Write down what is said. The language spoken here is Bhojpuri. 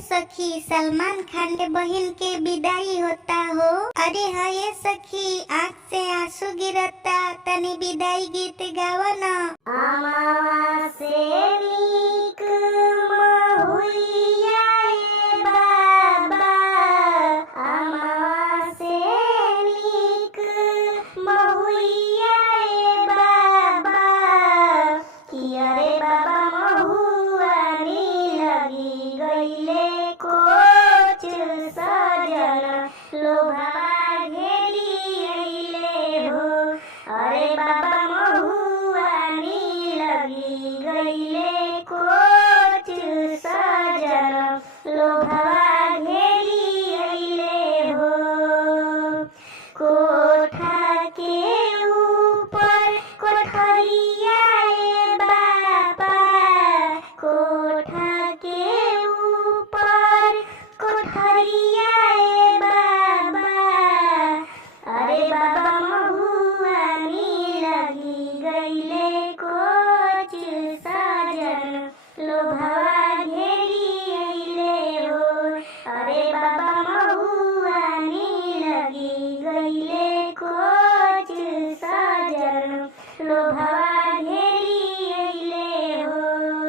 सखी, सलमान खान के बहन के विदाई होता हो। अरे हाँ ये सखी, आँख से आंसू गिरता, तनी विदाई गीत गावा ना। अमावा से नीक महुइया ए बाबा, अमावा से नीक महुइया ए बाबा, किया रे बाबा महुआनी लगी गईले कोच सजन लोभा घेरी अइले हो। अरे बाबा महुआनी लगी गईले कोच सजन लोभा घेरी अइले हो। कोठा के ऊपर कोठरिया ए बाबा, कोठा के ऊपर कोठरिया ए बाबा, अरे बाबा महुआनी लगी गईले कोच सजन लोभा घेरी अइले हो। अरे बाबा महुआनी लगी गईले कोच